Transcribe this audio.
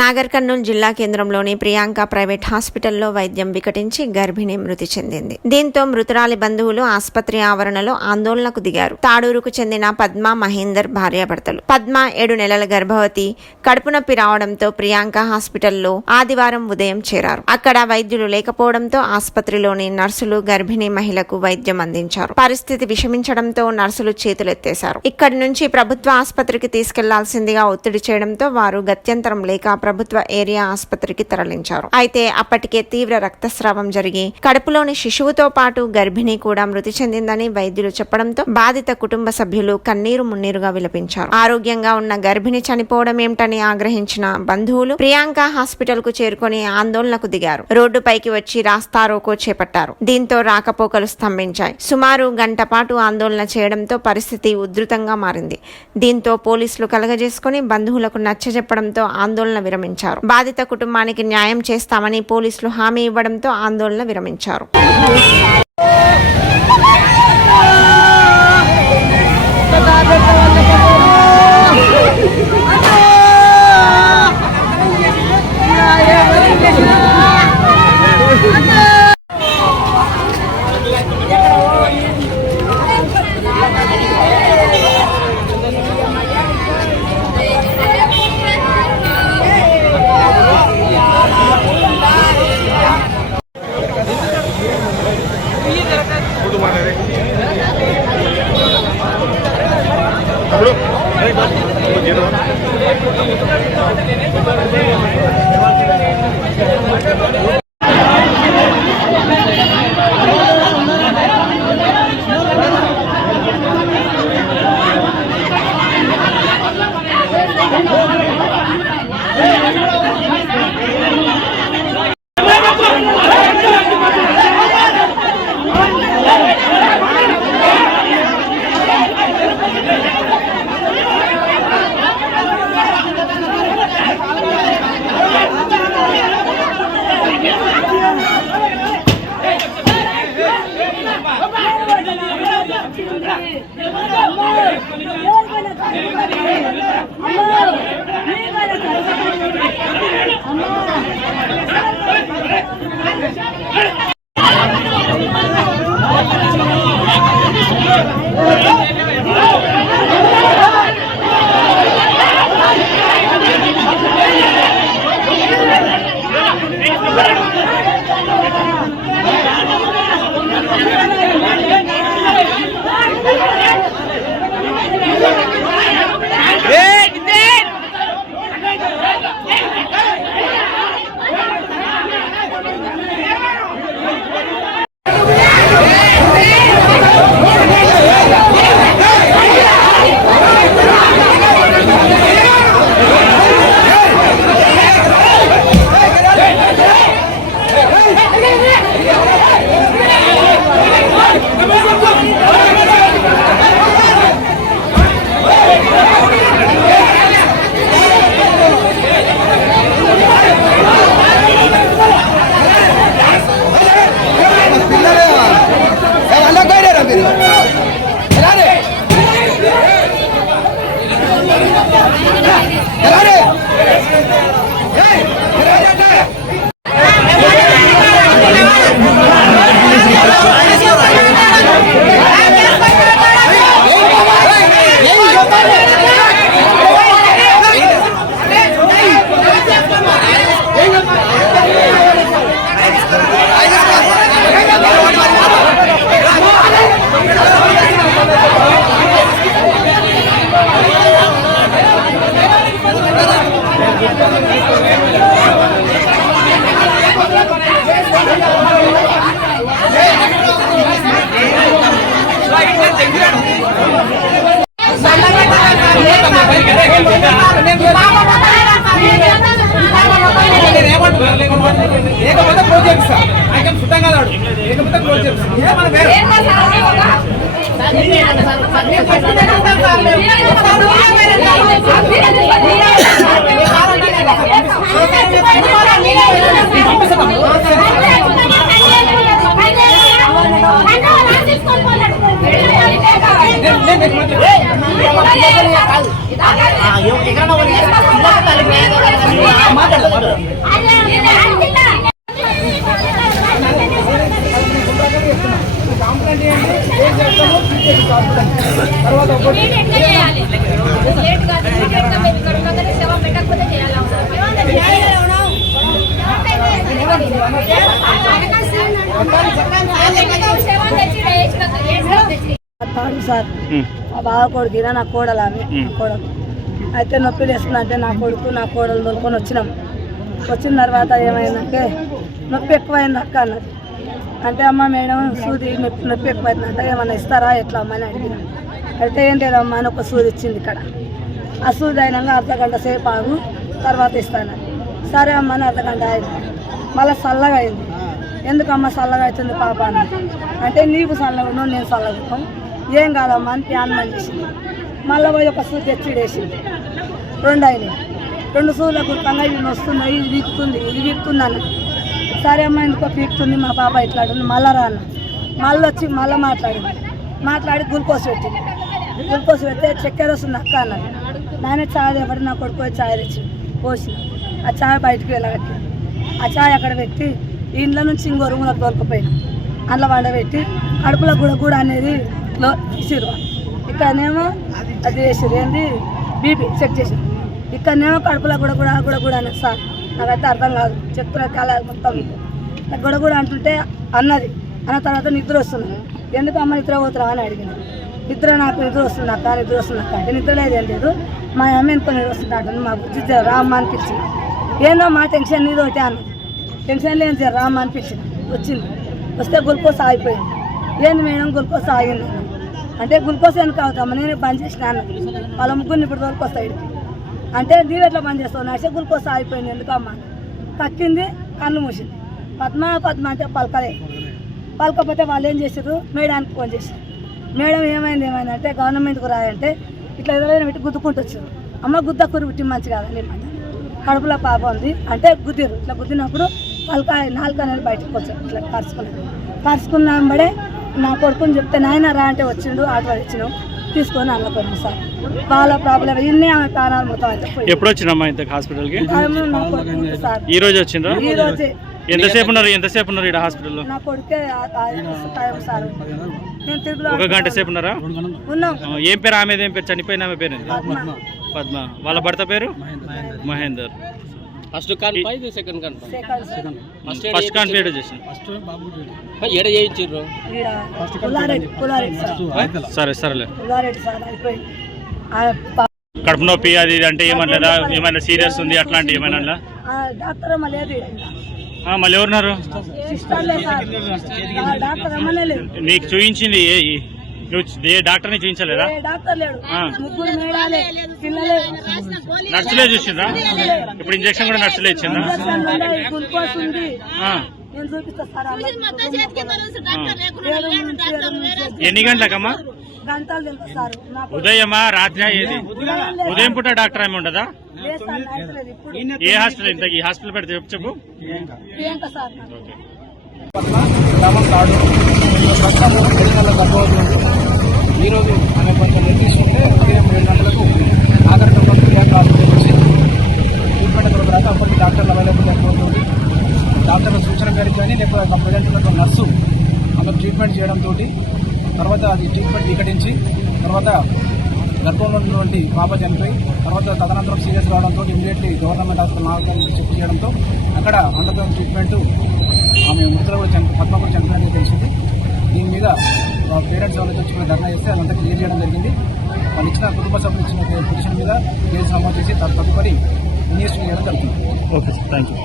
నాగర్ కర్నూల్ జిల్లా కేంద్రంలోని ప్రియాంక ప్రైవేట్ హాస్పిటల్లో వైద్యం వికటించి గర్భిణి మృతి చెందింది. దీంతో మృతురాలి బంధువులు ఆసుపత్రి ఆవరణలో ఆందోళనకు దిగారు. తాడూరుకు చెందిన పద్మ, మహేందర్ భార్యాభర్తలు. పద్మ 7 నెలల గర్భవతి. కడుపు నొప్పి రావడంతో ప్రియాంక హాస్పిటల్లో ఆదివారం ఉదయం చేరారు. అక్కడ వైద్యులు లేకపోవడంతో ఆసుపత్రిలోని నర్సులు గర్భిణీ మహిళకు వైద్యం అందించారు. పరిస్థితి విషమించడంతో నర్సులు చేతులెత్తేశారు. ఇక్కడి నుంచి ప్రభుత్వ ఆసుపత్రికి తీసుకెళ్లాల్సిందిగా ఒత్తిడి చేయడంతో వారు గత్యంతరం లేక ప్రభుత్వ ఏరియా ఆసుపత్రికి తరలించారు. అయితే అప్పటికే తీవ్ర రక్తస్రావం జరిగి కడుపులోని శిశువుతో పాటు గర్భిణి కూడా మృతి చెందిందని వైద్యులు చెప్పడంతో బాధిత కుటుంబ సభ్యులు కన్నీరు మున్నీరుగా విలపించారు. ఆరోగ్యంగా ఉన్న గర్భిణి చనిపోవడం ఏమిటని ఆగ్రహించిన బంధువులు ప్రియాంక హాస్పిటల్ కు చేరుకుని ఆందోళనకు దిగారు. రోడ్డుపైకి వచ్చి రాస్తారోకో చేపట్టారు. దీంతో రాకపోకలు స్తంభించాయి. సుమారు గంట పాటు ఆందోళన చేయడంతో పరిస్థితి ఉధృతంగా మారింది. దీంతో పోలీసులు కలగజేసుకుని బంధువులకు నచ్చజెప్పడంతో ఆందోళన విరమించారు. బాధిత కుటుంబానికి న్యాయం చేస్తామని పోలీసులు హామీ ఇవ్వడంతో ఆందోళన విరమించారు. ఎక్కడ కంప్లైంట్ చేయండి, ఏం చేస్తామో ట్రీట్మెంట్ హాస్పిటల్ తర్వాత సార్ మా బావ కొడుకునా నా కోడలు ఆమె కోడలు అయితే నొప్పి వేసుకున్నా అంటే నా కొడుకు నా కోడలు దొరుకుని వచ్చినాం. వచ్చిన తర్వాత ఏమైందంటే నొప్పి ఎక్కువైంది అక్క అన్నది. అంటే అమ్మ మేడం సూది నొప్పి ఎక్కువైందంటే ఏమన్నా ఇస్తారా ఎట్లా అమ్మ అని అడిగిన. అయితే ఏం లేదమ్మా అని ఒక సూది ఇచ్చింది ఇక్కడ. ఆ సూది అయినాక అర్ధగంట సేపు ఆగు తర్వాత ఇస్తాను. సరే అమ్మ అని అర్ధగంట అయింది. మళ్ళీ చల్లగా అయింది. ఎందుకమ్మ చల్లగా అవుతుంది పాప అన్న అంటే నీకు చల్లగా ఉన్నావు నేను చల్లగా ఏం కాదమ్మా అని ప్యాన్ బంద్ చేసింది. మళ్ళీ పోయి ఒక సూది తెచ్చిడేసింది. 2 అయినాయి. 2 సూదుల గుర్తంగా ఇవి వస్తున్నాయి, ఇది వీక్తుంది ఇది వీక్తుంది అన్న. సరే అమ్మ ఎందుకో పీకుతుంది మా పాప ఇట్లా మళ్ళీ రా అన్న. మళ్ళీ వచ్చి మళ్ళీ మాట్లాడి గ్లూకోజ్ పెట్టింది. గ్లూకోజ్ పెడితే చక్కెర వస్తుంది అక్క అన్నది. నానే చాయ్ ఎవరి నా కొడుకు చాయ్ తెచ్చి పోసి ఆ చాయ్ బయటికి వెళ్ళగట్టి ఆ చాయ్ అక్కడ పెట్టి ఇంట్లో నుంచి ఇంకో రూమ్లో తోలుకుపోయినా. అందులో వండబెట్టి కడుపులో గుడ అనేది తీసిరు. ఇక్కడనేమో అది చేసిరు ఏంది బీపీ చెక్ చేసి. ఇక్కడనేమో కడుపులో గుడ అనేది సార్ నాకైతే అర్థం కాదు. చెప్తున్న కాల మొత్తం గుడ అంటుంటే అన్నది. అన్న తర్వాత నిద్ర వస్తుంది. ఎందుకు అమ్మ నిద్ర పోతురా అని అడిగింది. నాకు నిద్ర వస్తుంది అక్క అంటే నిద్ర లేదు ఏం లేదు మా అమ్మ ఎందుకో నిద్ర వస్తుంది అంటుంది. మా బుద్ధి రామ్మ అని పిలిచిన. ఏందో మా టెన్షన్ నీది ఒకటే అన్నది. టెన్షన్ లేని సార్ రామ్మ అని పిలిచిన. వచ్చింది. వస్తే గ్లూకోజ్ ఆగిపోయింది. ఏంది మేడం గ్లూకోజ్ ఆగింది అంటే గ్లూకోజ్ ఎందుకు అవుతామని నేను బంద్ చేసిన అన్నది. వాళ్ళ ముగ్గురిని ఇప్పుడు వరకు వస్తాయి అంటే నీవు ఎట్లా బంద్ చేస్తావు నడిచే గ్లూకోజ్ ఆగిపోయింది ఎందుకమ్మ కక్కింది కళ్ళు మూసింది. పద్మ అంటే పలకపోతే వాళ్ళు ఏం చేసారు మేడానికి ఫోన్ చేశారు. మేడం ఏమైందంటే గవర్నమెంట్కు రాయంటే ఇట్లా ఎదురైనా పెట్టి గుద్దుకుంటూ వచ్చారు. అమ్మ గుద్ద కూర పుట్టి మంచి కాదని కడుపులో పాప ఉంది అంటే గుద్దిరు. ఇట్లా గుద్దినప్పుడు నాలుక అనేది బయటకు వచ్చారు. ఇట్లా కరుచుకున్నాంబడే నా కొడుకుని చెప్తే నాయన రా అంటే వచ్చిండు. ఆటో ఇచ్చినాం తీసుకొని అన్నపోయినాం సార్. వాళ్ళ ప్రాబ్లం ఇన్ని ఆమె ప్రాణాలు మొత్తం అయితే ఎప్పుడు వచ్చినమ్మా ఇంత హాస్పిటల్కి? సార్ ఈ రోజు వచ్చిండ్రా? ఈ రోజే. ఎంతసేపు ఉన్నారు ఇక్కడ హాస్పిటల్లో? నా కొడుకే సార్ నేను తిరుగులో 1 గంట సేపు ఉన్నారా? ఉన్నాం. ఏం పేరు ఆమె? ఏం పేరు? చనిపోయిన ఆమె పేరు? పద్మ. వాళ్ళ భర్త పేరు మహేందర్. ఫస్ట్ కాన్ఫైడ్ సెకండ్ కాన్ఫైడ్ ఫస్ట్ కాన్ఫైడ్ చేసిన ఏడ చేయించారు సరేలే. అయిపోయింది. కడుపు నొప్పి అది అంటే ఏమన్నా ఏమైనా సీరియస్ ఉంది అట్లాంటి ఏమైనా? డాక్టర్ అమ్మ లేదు. మళ్ళీ ఎవరున్నారు డాక్టర్ అమ్మనే లేదు. నీకు చూపించింది నువ్వు ఏ డాక్టర్ని చూపించలేదా? డాక్టర్ లేడు. ముగ్గురు మేడాలే పిల్లలే నర్సులే చూసిందా? ఇప్పుడు ఇంజక్షన్ కూడా నర్సులే ఇచ్చిందా? గ్లూకోజ్ ఉంది నేను చూపిస్తా సార్. ఎన్ని గంటలకమ్మా? గంటలు తెలుసు సార్. ఉదయమా రాత్రి? ఏది ఉదయం పూట డాక్టర్ ఏమి ఉండదా? ఏ హాస్పిటల్? ఇంత ఈ హాస్పిటల్ పెడితే చెప్పు. ఈరోజు ఆమె కొంచెం నిర్దిష్టుంటే ఉదయం 7 గంటలకు ఆఖరిలో ప్రియాంక హాస్పిటల్ వచ్చి ట్రీట్మెంట్ తర్వాత అప్పటికి డాక్టర్లు అవైలబుల్ అయిపోతుంది. డాక్టర్ల సూచన మేరకు కానీ లేకపోతే ప్రజెంట్ ఉన్న నర్సు ఆమె ట్రీట్మెంట్ చేయడంతో తర్వాత అది ట్రీట్మెంట్ వికటించి తర్వాత గర్భంలో ఉన్నటువంటి పాప చనిపోయి తర్వాత తదనంతరం సీరియస్ రావడంతో ఇమీడియట్లీ గవర్నమెంట్ హాస్పిటల్ నాగరికల్ని చెక్ చేయడంతో అక్కడ అండర్గ్రౌండ్ ట్రీట్మెంట్ ఆమె మృతులు కూడా పద్మ కూడా చనిపోయినట్టు తెలిసింది. దీని మీద పేరెంట్స్ ఎవరైతే వచ్చి ధర్నా చేస్తే అదంతా క్లియర్ చేయడం జరిగింది. వాళ్ళు ఇచ్చిన కుటుంబ సభ్యులు ఇచ్చిన పిటిషన్ మీద కేసు నమోదు చేసి తదుపరి ఇన్వెస్టిగేషన్ చేయడం జరుగుతుంది. Okay, thank you.